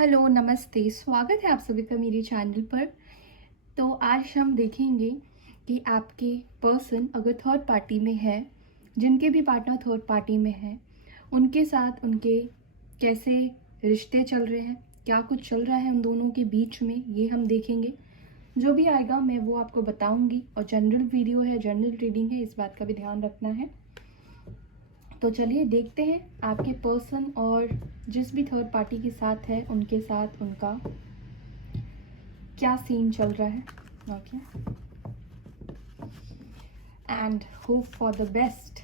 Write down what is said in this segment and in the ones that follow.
Hello, नमस्ते, स्वागत है आप सभी का मेरे चैनल पर। तो आज हम देखेंगे कि आपके पर्सन अगर थर्ड पार्टी में है, जिनके भी पार्टनर थर्ड पार्टी में है, उनके साथ उनके कैसे रिश्ते चल रहे हैं, क्या कुछ चल रहा है उन दोनों के बीच में, ये हम देखेंगे। जो भी आएगा मैं वो आपको बताऊंगी, और जनरल वीडियो है, जनरल रीडिंग है, इस बात का भी ध्यान रखना है। तो चलिए देखते हैं आपके पर्सन और जिस भी थर्ड पार्टी के साथ है उनके साथ उनका क्या सीन चल रहा है। Okay, and hope for the best.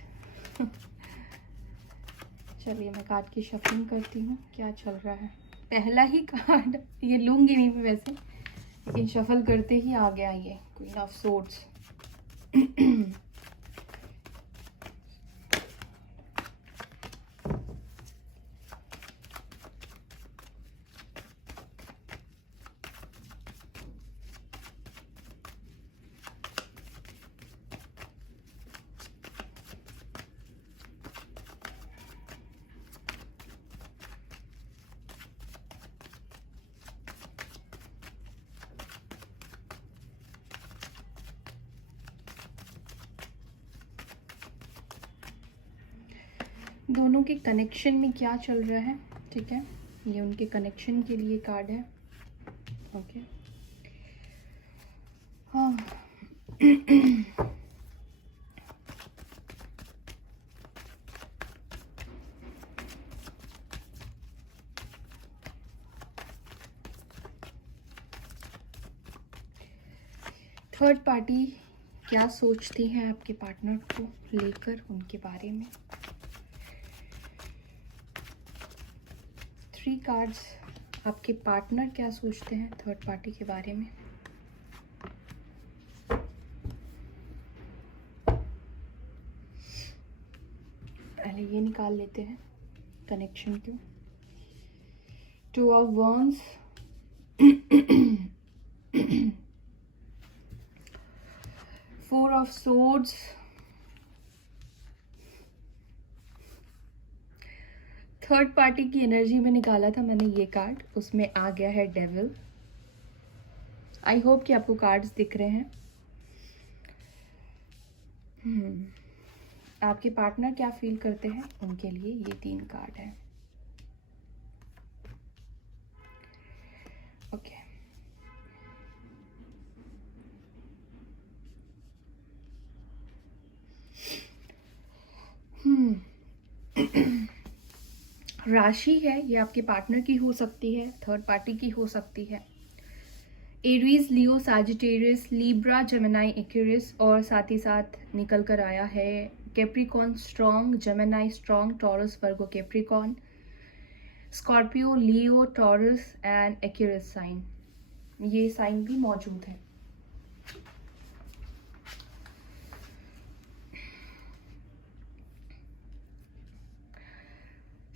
चलिए मैं कार्ड की शफलिंग करती हूँ, क्या चल रहा है। पहला ही कार्ड ये लूंगी नहीं मैं वैसे, लेकिन शफल करते ही आ गया ये क्वीन ऑफ सोर्ड्स। दोनों के कनेक्शन में क्या चल रहा है, ठीक है, ये उनके कनेक्शन के लिए कार्ड है। ओके, हाँ। थर्ड पार्टी क्या सोचती है आपके पार्टनर को लेकर, उनके बारे में। 3 कार्ड्स, आपके पार्टनर क्या सोचते हैं थर्ड पार्टी के बारे में। पहले ये निकाल लेते हैं कनेक्शन क्यों। 2 of wands, 4 of swords, third party की एनर्जी में निकाला था मैंने ये कार्ड, उसमें आ गया है डेविल। आई होप कि आपको कार्ड्स दिख रहे हैं। आपके पार्टनर क्या फील करते हैं उनके लिए, ये 3 कार्ड है। ओके, राशि है, ये आपके पार्टनर की हो सकती है, थर्ड पार्टी की हो सकती है। Aries, Leo, Sagittarius, Libra, Gemini, Aquarius, और साथ ही साथ निकल कर आया है Capricorn strong, Gemini strong, Taurus, Virgo, Capricorn, Scorpio, Leo, Taurus and Aquarius sign, ये साइन भी मौजूद है।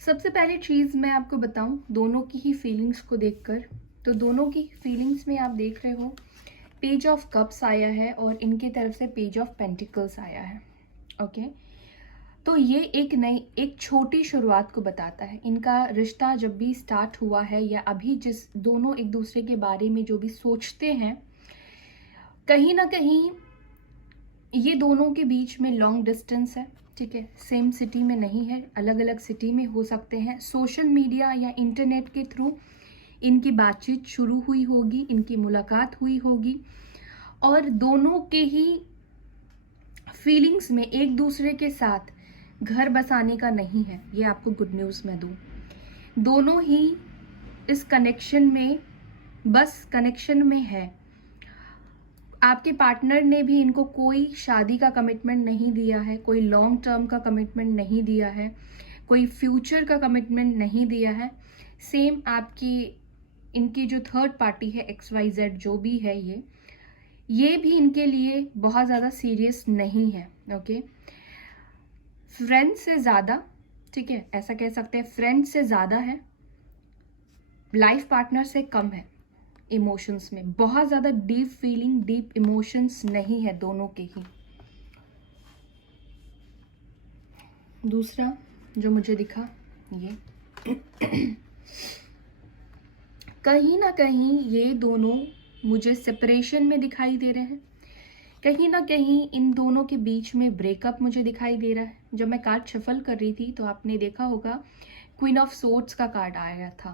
सबसे पहली चीज़ मैं आपको बताऊं, दोनों की ही फीलिंग्स को देखकर, तो दोनों की फीलिंग्स में आप देख रहे हो पेज ऑफ कप्स आया है और इनके तरफ से पेज ऑफ पेंटिकल्स आया है। ओके, तो ये एक छोटी शुरुआत को बताता है। इनका रिश्ता जब भी स्टार्ट हुआ है या अभी जिस दोनों एक दूसरे के बारे में जो भी सोचते हैं, कहीं ना कहीं ये दोनों के बीच में लॉन्ग डिस्टेंस है, ठीक है, सेम सिटी में नहीं है, अलग अलग सिटी में हो सकते हैं। सोशल मीडिया या इंटरनेट के थ्रू इनकी बातचीत शुरू हुई होगी, इनकी मुलाकात हुई होगी, और दोनों के ही फीलिंग्स में एक दूसरे के साथ घर बसाने का नहीं है, ये आपको गुड न्यूज़ मैं दूँ। दोनों ही इस कनेक्शन में, बस कनेक्शन में है। आपके पार्टनर ने भी इनको कोई शादी का कमिटमेंट नहीं दिया है, कोई लॉन्ग टर्म का कमिटमेंट नहीं दिया है, कोई फ्यूचर का कमिटमेंट नहीं दिया है। सेम आपकी इनकी जो थर्ड पार्टी है XYZ जो भी है, ये भी इनके लिए बहुत ज़्यादा सीरियस नहीं है। ओके, फ्रेंड से ज़्यादा, ठीक है, ऐसा कह सकते हैं, फ्रेंड से ज़्यादा है, लाइफ पार्टनर से कम है। इमोशंस में बहुत ज़्यादा डीप फीलिंग, डीप इमोशंस नहीं है दोनों के ही। दूसरा जो मुझे दिखा, ये कहीं ना कहीं ये दोनों मुझे सेपरेशन में दिखाई दे रहे हैं, कहीं ना कहीं इन दोनों के बीच में ब्रेकअप मुझे दिखाई दे रहा है। जब मैं कार्ड शफल कर रही थी तो आपने देखा होगा क्वीन ऑफ सोर्ड्स का कार्ड आया था,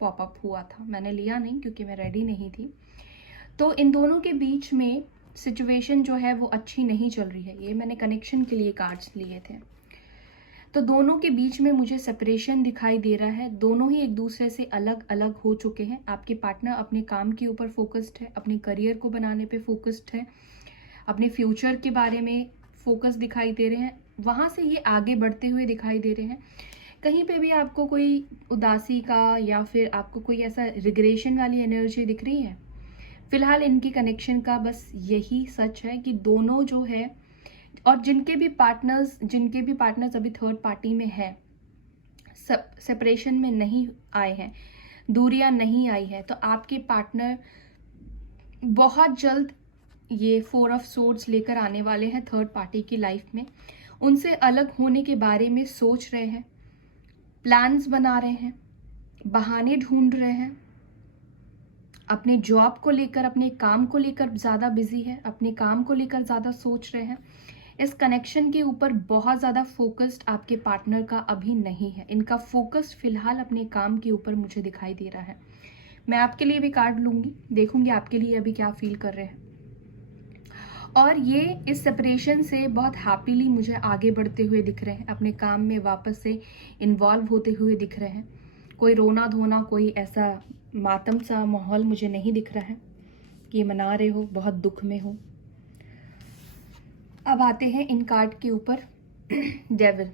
पॉपअप हुआ था, मैंने लिया नहीं क्योंकि मैं रेडी नहीं थी। तो इन दोनों के बीच में सिचुएशन जो है वो अच्छी नहीं चल रही है। ये मैंने कनेक्शन के लिए कार्ड्स लिए थे। तो दोनों के बीच में मुझे सेपरेशन दिखाई दे रहा है। दोनों ही एक दूसरे से अलग अलग हो चुके हैं। आपके पार्टनर अपने काम के ऊपर फोकस्ड है, अपने करियर को बनाने पे फोकस्ड है, अपने फ्यूचर के बारे में फोकस दिखाई दे रहे हैं। वहाँ से ये आगे बढ़ते हुए दिखाई दे रहे हैं। कहीं पे भी आपको कोई उदासी का या फिर आपको कोई ऐसा रिग्रेशन वाली एनर्जी दिख रही है? फिलहाल इनकी कनेक्शन का बस यही सच है कि दोनों जो है, और जिनके भी पार्टनर्स अभी थर्ड पार्टी में है, सेपरेशन में नहीं आए हैं, दूरियां नहीं आई है, तो आपके पार्टनर बहुत जल्द ये 4 ऑफ सोर्ड्स लेकर आने वाले हैं थर्ड पार्टी की लाइफ में। उनसे अलग होने के बारे में सोच रहे हैं, प्लान्स बना रहे हैं, बहाने ढूंढ रहे हैं, अपने जॉब को लेकर, अपने काम को लेकर ज़्यादा बिजी है, अपने काम को लेकर ज़्यादा सोच रहे हैं। इस कनेक्शन के ऊपर बहुत ज़्यादा फोकस्ड आपके पार्टनर का अभी नहीं है। इनका फोकस फिलहाल अपने काम के ऊपर मुझे दिखाई दे रहा है। मैं आपके लिए भी कार्ड लूँगी, देखूंगी आपके लिए अभी क्या फील कर रहे हैं। और ये इस सेपरेशन से बहुत हैप्पीली मुझे आगे बढ़ते हुए दिख रहे हैं, अपने काम में वापस से इन्वॉल्व होते हुए दिख रहे हैं। कोई रोना धोना, कोई ऐसा मातम सा माहौल मुझे नहीं दिख रहा है कि ये मना रहे हो, बहुत दुख में हो। अब आते हैं इन कार्ड के ऊपर, डेविल।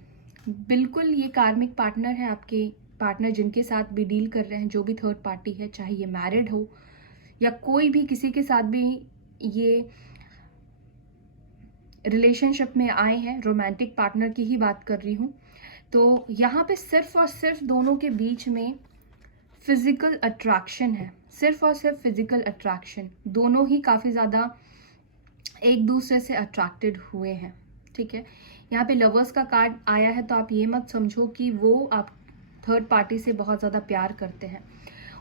बिल्कुल ये कार्मिक पार्टनर है, आपके पार्टनर जिनके साथ भी डील कर रहे हैं, जो भी थर्ड पार्टी है, चाहे ये मैरिड हो या कोई भी किसी के साथ भी ये रिलेशनशिप में आए हैं, रोमांटिक पार्टनर की ही बात कर रही हूँ। तो यहाँ पे सिर्फ और सिर्फ दोनों के बीच में फिजिकल अट्रैक्शन है, सिर्फ और सिर्फ फिजिकल अट्रैक्शन। दोनों ही काफ़ी ज़्यादा एक दूसरे से अट्रैक्टेड हुए हैं, ठीक है। यहाँ पे लवर्स का कार्ड आया है, तो आप ये मत समझो कि वो आप थर्ड पार्टी से बहुत ज़्यादा प्यार करते हैं।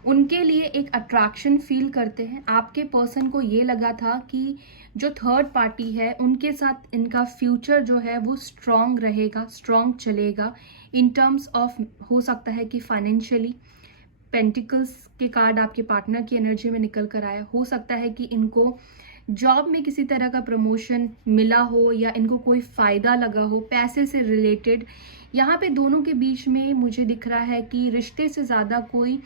उनके लिए एक अट्रैक्शन फील करते हैं। आपके पर्सन को ये लगा था कि जो थर्ड पार्टी है उनके साथ इनका फ्यूचर जो है वो स्ट्रॉन्ग रहेगा, स्ट्रॉन्ग चलेगा इन टर्म्स ऑफ, हो सकता है कि फाइनेंशियली। पेंटिकल्स के कार्ड आपके पार्टनर की एनर्जी में निकल कर आया। हो सकता है कि इनको जॉब में किसी तरह का प्रमोशन मिला हो या इनको कोई फ़ायदा लगा हो पैसे से रिलेटेड। यहाँ पे दोनों के बीच में मुझे दिख रहा है कि रिश्ते से ज़्यादा कोई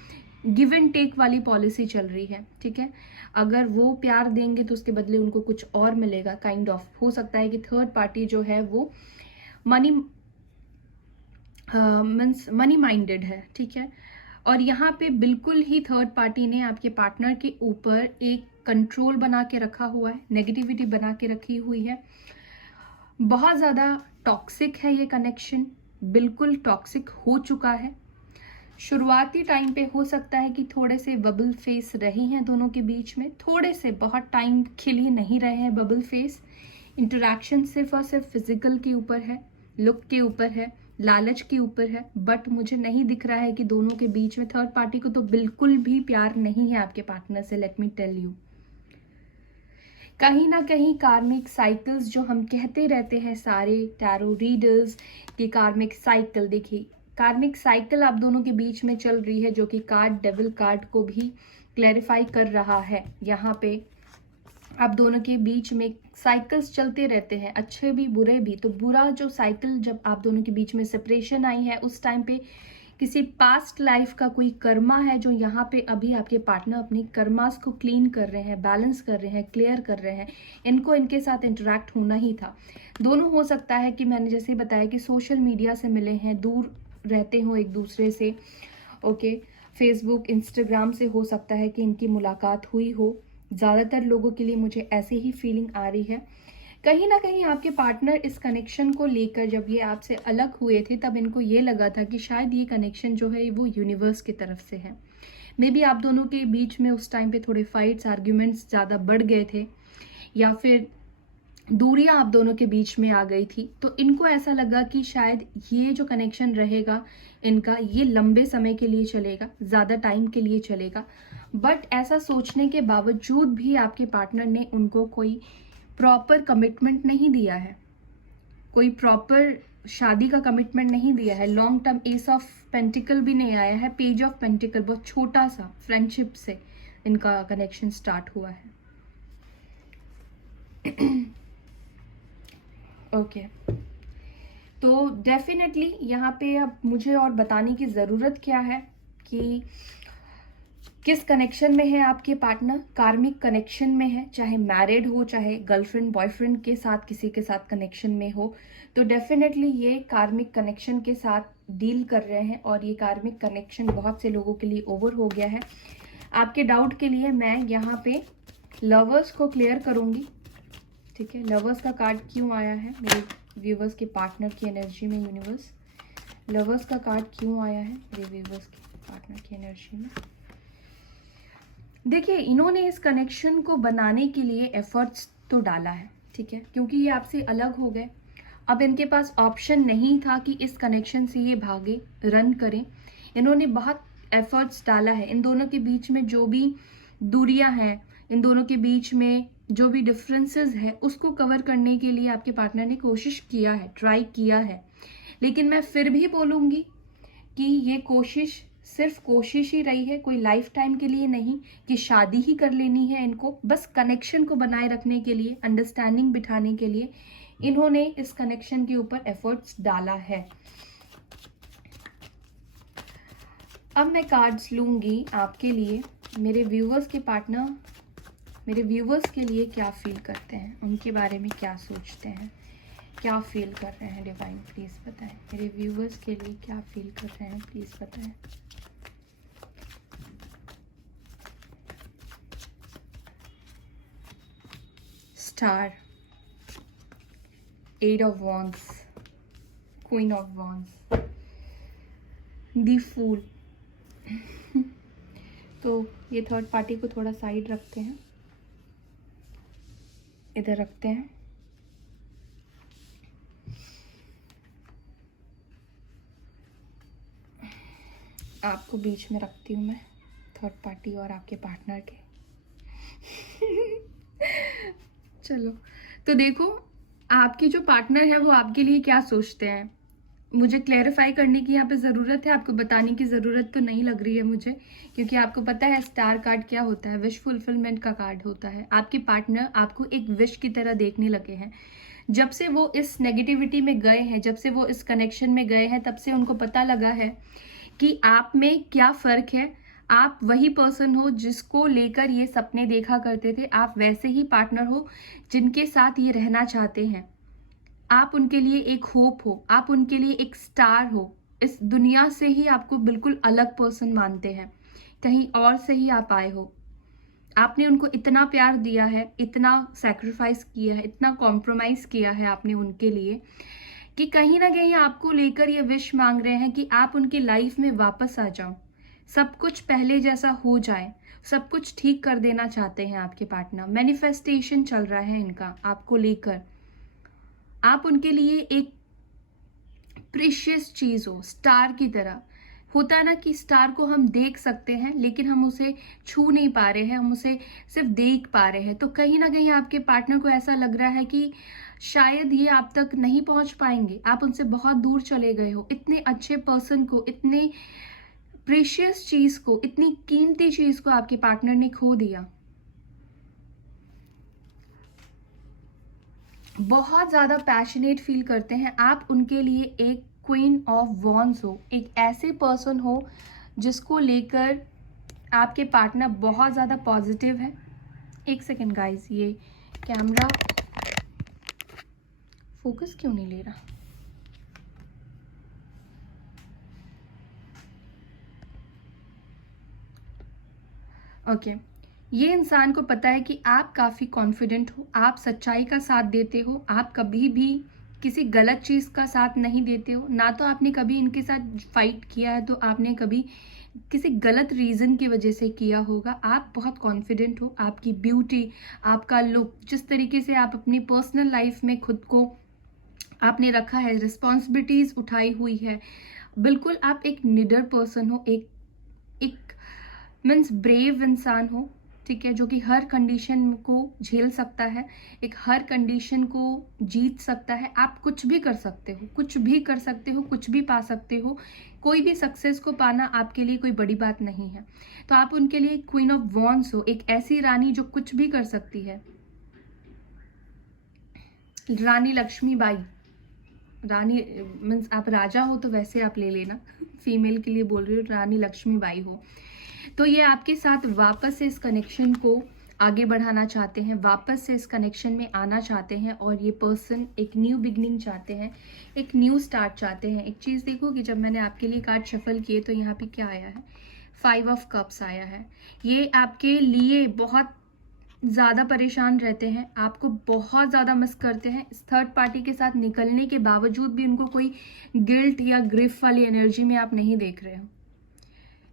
गिव एंड टेक वाली पॉलिसी चल रही है, ठीक है। अगर वो प्यार देंगे तो उसके बदले उनको कुछ और मिलेगा, काइंड ऑफ। हो सकता है कि थर्ड पार्टी जो है वो मनी मनी माइंडेड है, ठीक है। और यहाँ पे बिल्कुल ही थर्ड पार्टी ने आपके पार्टनर के ऊपर एक कंट्रोल बना के रखा हुआ है, नेगेटिविटी बना के रखी हुई है। बहुत ज़्यादा टॉक्सिक है ये कनेक्शन, बिल्कुल टॉक्सिक हो चुका है। शुरुआती टाइम पे हो सकता है कि थोड़े से बबल फेस रही हैं दोनों के बीच में, थोड़े से, बहुत टाइम के लिए नहीं रहे हैं बबल फेस। इंटरेक्शन सिर्फ और सिर्फ फिजिकल के ऊपर है, लुक के ऊपर है, लालच के ऊपर है। बट मुझे नहीं दिख रहा है कि दोनों के बीच में, थर्ड पार्टी को तो बिल्कुल भी प्यार नहीं है आपके पार्टनर से, लेट मी टेल यू। कहीं ना कहीं कार्मिक साइकिल्स जो हम कहते रहते हैं सारे टैरो रीडर्स की, कार्मिक साइकिल, देखिए कार्मिक साइकिल आप दोनों के बीच में चल रही है, जो कि कार्ड डेविल कार्ड को भी क्लैरिफाई कर रहा है। यहाँ पे आप दोनों के बीच में साइकिल्स चलते रहते हैं, अच्छे भी बुरे भी। तो बुरा जो साइकिल, जब आप दोनों के बीच में सेपरेशन आई है, उस टाइम पे किसी पास्ट लाइफ का कोई कर्मा है जो यहाँ पे अभी आपके पार्टनर अपनी कर्मास को क्लीन कर रहे हैं, बैलेंस कर रहे हैं, क्लियर कर रहे हैं। इनको इनके साथ इंटरेक्ट होना ही था। दोनों हो सकता है कि मैंने जैसे बताया कि सोशल मीडिया से मिले हैं, दूर रहते हो एक दूसरे से, ओके। फेसबुक, इंस्टाग्राम से हो सकता है कि इनकी मुलाकात हुई हो। ज़्यादातर लोगों के लिए मुझे ऐसे ही फीलिंग आ रही है। कहीं ना कहीं आपके पार्टनर इस कनेक्शन को लेकर, जब ये आपसे अलग हुए थे, तब इनको ये लगा था कि शायद ये कनेक्शन जो है वो यूनिवर्स की तरफ से है। मे बी आप दोनों के बीच में उस टाइम पे थोड़े फाइट्स, आर्ग्यूमेंट्स ज़्यादा बढ़ गए थे, या फिर दूरियां आप दोनों के बीच में आ गई थी, तो इनको ऐसा लगा कि शायद ये जो कनेक्शन रहेगा इनका, ये लंबे समय के लिए चलेगा, ज़्यादा टाइम के लिए चलेगा। बट ऐसा सोचने के बावजूद भी आपके पार्टनर ने उनको कोई प्रॉपर कमिटमेंट नहीं दिया है, कोई प्रॉपर शादी का कमिटमेंट नहीं दिया है। Long term S of pentacle भी नहीं आया है, पेज ऑफ पेंटिकल, बहुत छोटा सा फ्रेंडशिप से इनका कनेक्शन स्टार्ट हुआ है। ओके तो डेफिनेटली यहाँ पे अब मुझे और बताने की ज़रूरत क्या है कि किस कनेक्शन में है आपके पार्टनर। कार्मिक कनेक्शन में है, चाहे मैरिड हो, चाहे गर्लफ्रेंड बॉयफ्रेंड के साथ किसी के साथ कनेक्शन में हो, तो डेफिनेटली ये कार्मिक कनेक्शन के साथ डील कर रहे हैं। और ये कार्मिक कनेक्शन बहुत से लोगों के लिए ओवर हो गया है। आपके डाउट के लिए मैं यहाँ पे लवर्स को क्लियर करूँगी, ठीक है। लवर्स का कार्ड क्यों आया है मेरे व्यूवर्स के पार्टनर की एनर्जी में? यूनिवर्स, लवर्स का कार्ड क्यों आया है मेरे व्यूवर्स के पार्टनर की एनर्जी में? देखिए, इन्होंने इस कनेक्शन को बनाने के लिए एफर्ट्स तो डाला है, ठीक है, क्योंकि ये आपसे अलग हो गए। अब इनके पास ऑप्शन नहीं था कि इस कनेक्शन से ये भागे, रन करें। इन्होंने बहुत एफर्ट्स डाला है। इन दोनों के बीच में जो भी दूरियां हैं, इन दोनों के बीच में जो भी डिफरेंसेस है, उसको कवर करने के लिए आपके पार्टनर ने कोशिश किया है, ट्राई किया है। लेकिन मैं फिर भी बोलूँगी कि ये कोशिश सिर्फ कोशिश ही रही है, कोई लाइफ टाइम के लिए नहीं कि शादी ही कर लेनी है इनको। बस कनेक्शन को बनाए रखने के लिए, अंडरस्टैंडिंग बिठाने के लिए इन्होंने इस कनेक्शन के ऊपर एफर्ट्स डाला है। अब मैं कार्ड्स लूंगी आपके लिए। मेरे व्यूवर्स के पार्टनर मेरे व्यूवर्स के लिए क्या फील करते हैं, उनके बारे में क्या सोचते हैं, क्या फील कर रहे हैं? डिवाइन प्लीज बताएं। मेरे व्यूवर्स के लिए क्या फील कर रहे हैं, प्लीज बताएं। Star, eight of wands, queen of wands, the fool. तो ये थर्ड पार्टी को थोड़ा साइड रखते हैं, इधर रखते हैं। आपको बीच में रखती हूँ मैं, थर्ड पार्टी और आपके पार्टनर के। चलो, तो देखो आपके जो पार्टनर है वो आपके लिए क्या सोचते हैं, मुझे क्लैरिफाई करने की यहाँ पे ज़रूरत है। आपको बताने की ज़रूरत तो नहीं लग रही है मुझे, क्योंकि आपको पता है स्टार कार्ड क्या होता है, विश फुलफिलमेंट का कार्ड होता है। आपके पार्टनर आपको एक विश की तरह देखने लगे हैं। जब से वो इस नेगेटिविटी में गए हैं, जब से वो इस कनेक्शन में गए हैं, तब से उनको पता लगा है कि आप में क्या फ़र्क है। आप वही पर्सन हो जिसको लेकर ये सपने देखा करते थे, आप वैसे ही पार्टनर हो जिनके साथ ये रहना चाहते हैं। आप उनके लिए एक होप हो, आप उनके लिए एक स्टार हो। इस दुनिया से ही आपको बिल्कुल अलग पर्सन मानते हैं, कहीं और से ही आप आए हो। आपने उनको इतना प्यार दिया है, इतना सैक्रिफाइस किया है, इतना कॉम्प्रोमाइज़ किया है आपने उनके लिए, कि कहीं ना कहीं आपको लेकर ये विश मांग रहे हैं कि आप उनकी लाइफ में वापस आ जाओ, सब कुछ पहले जैसा हो जाए, सब कुछ ठीक कर देना चाहते हैं आपके पार्टनर। मैनिफेस्टेशन चल रहा है इनका आपको लेकर। आप उनके लिए एक प्रीशियस चीज हो, स्टार की तरह। होता है ना कि स्टार को हम देख सकते हैं लेकिन हम उसे छू नहीं पा रहे हैं, हम उसे सिर्फ देख पा रहे हैं। तो कहीं ना कहीं आपके पार्टनर को ऐसा लग रहा है कि शायद ये आप तक नहीं पहुंच पाएंगे, आप उनसे बहुत दूर चले गए हो। इतने अच्छे पर्सन को, इतने प्रीशियस चीज को, इतनी कीमती चीज को आपके पार्टनर ने खो दिया। बहुत ज़्यादा पैशनेट फील करते हैं आप उनके लिए। एक क्वीन ऑफ वॉन्ड्स हो, एक ऐसे पर्सन हो जिसको लेकर आपके पार्टनर बहुत ज़्यादा पॉजिटिव है। एक सेकेंड गाइस, ये कैमरा फोकस क्यों नहीं ले रहा? ओके, ये इंसान को पता है कि आप काफ़ी कॉन्फिडेंट हो, आप सच्चाई का साथ देते हो, आप कभी भी किसी गलत चीज़ का साथ नहीं देते हो, ना तो आपने कभी इनके साथ फाइट किया है, तो आपने कभी किसी गलत रीज़न की वजह से किया होगा। आप बहुत कॉन्फिडेंट हो, आपकी ब्यूटी, आपका लुक, जिस तरीके से आप अपनी पर्सनल लाइफ में खुद को आपने रखा है, रिस्पॉन्सिबिलिटीज़ उठाई हुई है, बिल्कुल आप एक निडर पर्सन हो, एक एक मीन्स ब्रेव इंसान हो, ठीक है, जो कि हर कंडीशन को झेल सकता है, एक हर कंडीशन को जीत सकता है। आप कुछ भी कर सकते हो, कुछ भी कर सकते हो, कुछ भी पा सकते हो। कोई भी सक्सेस को पाना आपके लिए कोई बड़ी बात नहीं है। तो आप उनके लिए क्वीन ऑफ वॉन्ड्स हो, एक ऐसी रानी जो कुछ भी कर सकती है। रानी लक्ष्मीबाई, रानी मीन्स आप राजा हो तो वैसे आप ले लेना, फीमेल के लिए बोल रही हो, रानी लक्ष्मीबाई हो। तो ये आपके साथ वापस से इस कनेक्शन को आगे बढ़ाना चाहते हैं, वापस से इस कनेक्शन में आना चाहते हैं, और ये पर्सन एक न्यू बिगनिंग चाहते हैं, एक न्यू स्टार्ट चाहते हैं। एक चीज़ देखो कि जब मैंने आपके लिए कार्ड शफल किए तो यहाँ पे क्या आया है, 5 ऑफ कप्स आया है। ये आपके लिए बहुत ज़्यादा परेशान रहते हैं, आपको बहुत ज़्यादा मिस करते हैं। इस थर्ड पार्टी के साथ निकलने के बावजूद भी उनको कोई गिल्ट या ग्रिफ वाली एनर्जी में आप नहीं देख रहे हो।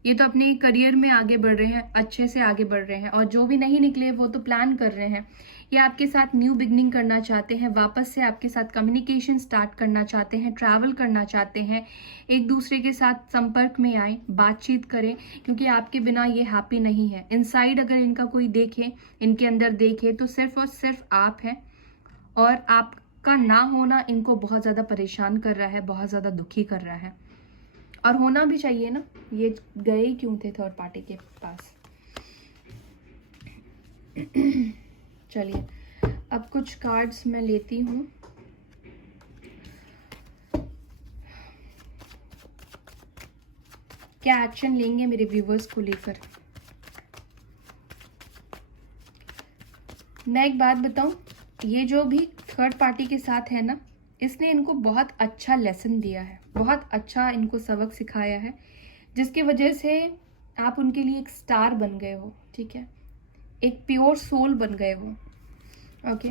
ये तो अपने करियर में आगे बढ़ रहे हैं, अच्छे से आगे बढ़ रहे हैं, और जो भी नहीं निकले वो तो प्लान कर रहे हैं। ये आपके साथ न्यू बिगनिंग करना चाहते हैं, वापस से आपके साथ कम्युनिकेशन स्टार्ट करना चाहते हैं, ट्रैवल करना चाहते हैं, एक दूसरे के साथ संपर्क में आए, बातचीत करें, क्योंकि आपके बिना ये हैप्पी नहीं है। इनसाइड अगर इनका कोई देखे, इनके अंदर देखे, तो सिर्फ और सिर्फ आप हैं, और आपका ना होना इनको बहुत ज़्यादा परेशान कर रहा है, बहुत ज़्यादा दुखी कर रहा है, और होना भी चाहिए ना, ये गए ही क्यों थे थर्ड पार्टी के पास। चलिए अब कुछ कार्ड्स मैं लेती हूँ। क्या एक्शन लेंगे मेरे व्यूवर्स को लेकर। मैं एक बात बताऊं, ये जो भी थर्ड पार्टी के साथ है ना, इसने इनको बहुत अच्छा लेसन दिया है, बहुत अच्छा इनको सबक सिखाया है, जिसकी वजह से आप उनके लिए एक स्टार बन गए हो, ठीक है, एक प्योर सोल बन गए हो। Okay,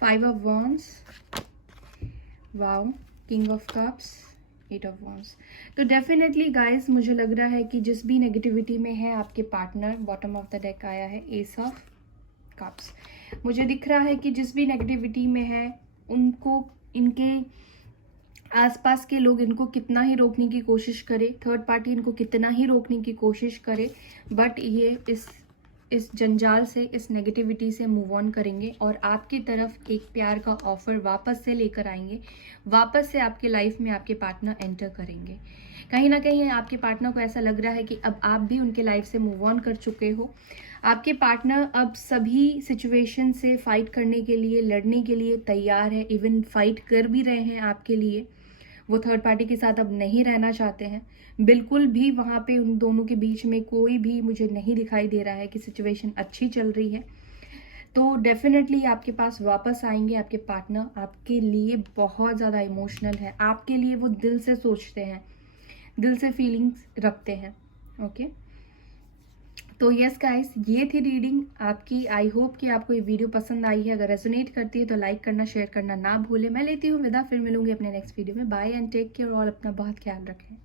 five of wands, wow, king of cups, 8 of wands. तो डेफिनेटली गाइस, मुझे लग रहा है कि जिस भी नेगेटिविटी में है आपके partner, bottom of the deck आया है एस ऑफ कप्स। मुझे दिख रहा है कि जिस भी नेगेटिविटी में है, उनको, इनके आसपास के लोग इनको कितना ही रोकने की कोशिश करे, थर्ड पार्टी इनको कितना ही रोकने की कोशिश करे, बट ये इस जंजाल से, इस नेगेटिविटी से मूव ऑन करेंगे, और आपकी तरफ एक प्यार का ऑफर वापस से लेकर आएंगे, वापस से आपके लाइफ में आपके पार्टनर एंटर करेंगे। कहीं ना कहीं आपके पार्टनर को ऐसा लग रहा है कि अब आप भी उनके लाइफ से मूव ऑन कर चुके हो। आपके पार्टनर अब सभी सिचुएशन से फाइट करने के लिए, लड़ने के लिए तैयार है, इवन फाइट कर भी रहे हैं आपके लिए। वो थर्ड पार्टी के साथ अब नहीं रहना चाहते हैं, बिल्कुल भी वहाँ पे उन दोनों के बीच में कोई भी मुझे नहीं दिखाई दे रहा है कि सिचुएशन अच्छी चल रही है। तो डेफिनेटली आपके पास वापस आएंगे आपके पार्टनर, आपके लिए बहुत ज़्यादा इमोशनल है, आपके लिए वो दिल से सोचते हैं, दिल से फीलिंग्स रखते हैं। ओके, तो यस गाइस, ये थी रीडिंग आपकी। आई होप कि आपको ये वीडियो पसंद आई है। अगर रेजोनेट करती है तो लाइक करना, शेयर करना ना भूलें। मैं लेती हूँ विदा, फिर मिलूंगी अपने नेक्स्ट वीडियो में। बाय एंड टेक केयर, और अपना बहुत ख्याल रखें।